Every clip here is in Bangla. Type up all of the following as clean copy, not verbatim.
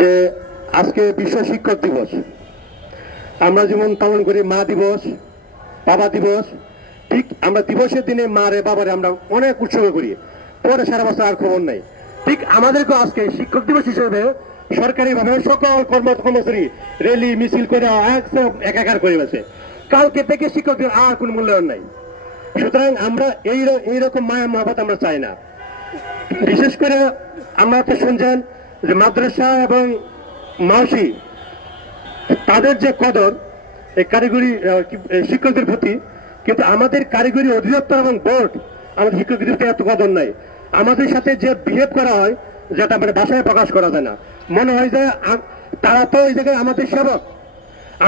যে আজকে বিশ্ব শিক্ষক দিবস, আমরা যেমন পালন করি মা দিবস, বাবা দিবস, ঠিক আমরা দিবসের দিনে মা রে বাবারে আমরা অনেক উৎসর্গ করি, পরে সারা বছর আর খবর নাই। ঠিক আমাদেরকে আজকে শিক্ষক দিবস হিসেবে সরকারিভাবে সকল কর্মচারী র্যালি মিছিল করে একাকার করে গেছে। কালকে থেকে শিক্ষকদের আর কোন মূল্যায়ন নাই। সুতরাং আমরা এইরকম মায়া মহাবত আমরা চাই না। বিশেষ করে আমরা তো শুনছেন যে মাদ্রাসা এবং মাওসি তাদের যে কদর এই কারিগরি শিক্ষকদের প্রতি, কিন্তু আমাদের কারিগরি অধিদপ্তর এবং বোর্ড আমাদের শিক্ষকদের এত কদর নাই। আমাদের সাথে যে বিহেভ করা হয় যেটা মানে ভাষায় প্রকাশ করা যায় না। মনে হয় যে তারা তো এই জায়গায় আমাদের সেবক,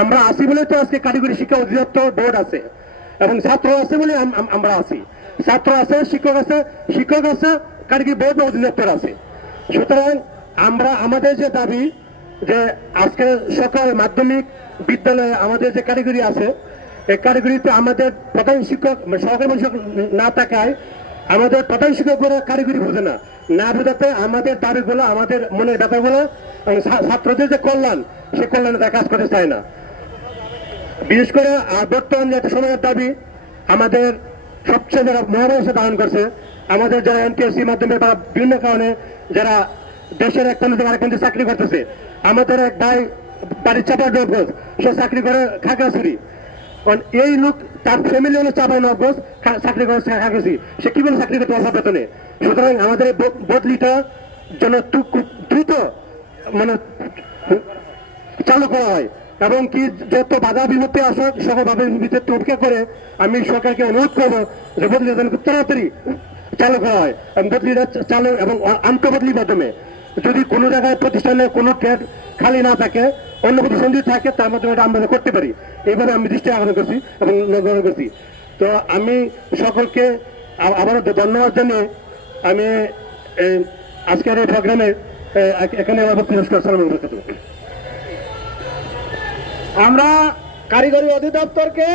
আমরা আছি বলে তো আজকে কারিগরি শিক্ষা অধিদপ্তর বোর্ড আছে এবং ছাত্র আছে বলে আমরা আছি। ছাত্র আছে, শিক্ষক আছে, কারিগরি বোর্ড অধিদপ্তর আছে। সুতরাং আমরা আমাদের যে দাবি যে আজকে সকল মাধ্যমিক বিদ্যালয়ে আমাদের যে কারিগরি আছে, এই কারিগরিতে আমাদের প্রধান শিক্ষক সহকারী শিক্ষক না থাকায় আমাদের প্রধান শিক্ষকরা কারিগরি বোঝে না বোঝাতে আমাদের দাবিগুলো, আমাদের মনের ব্যাপারগুলো, ছাত্রদের যে কল্যাণ, সে কল্যাণে তারা কাজ করতে চায় না। বিশেষ করে বর্তমান যে সময়ের দাবি, আমাদের সবচেয়ে যারা মহামারী ধারণ করছে, আমাদের যারা এনটিএসসি মাধ্যমে বা বিভিন্ন কারণে যারা দেশের এক প্রান্ত থেকে আরেক প্রান্তে চাকরি করতেছে, আমাদের এক ভাই বাড়ির চাপা নবগঞ্জ, সে চাকরি করে খাগড়াছড়ি। এই লোক তার ফ্যামিলি হলো চাপাই নবগঞ্জ, চাকরি করে খাগড়াছড়ি, সে কি বলে চাকরি করতে অল্প বেতনে। সুতরাং আমাদের এই বদলিটা যেন দ্রুত মানে চালু করা হয় এবং কি যত বাধা বিপত্তি আসুক সকল বাধা বিপত্তি উপেক্ষা করে আমি সরকারকে অনুরোধ করবো যে বদলি খুব তাড়াতাড়ি চালু করা হয় এবং বদলিটা চালু এবং আন্তঃবদলির মাধ্যমে যদি কোনো জায়গায় প্রতিষ্ঠানে কোনো ট্রেড খালি না থাকে, অন্য প্রতিষ্ঠান যদি থাকে, তার মাধ্যমে এটা আমরা করতে পারি। এইভাবে আমি দৃষ্টি আকর্ষণ করছি এবং গ্রহণ করছি। তো আমি সকলকে আবারও ধন্যবাদ জানিয়ে আমি আজকের এই প্রোগ্রামে এখানে আমরা কারিগরি অধিদপ্তরকে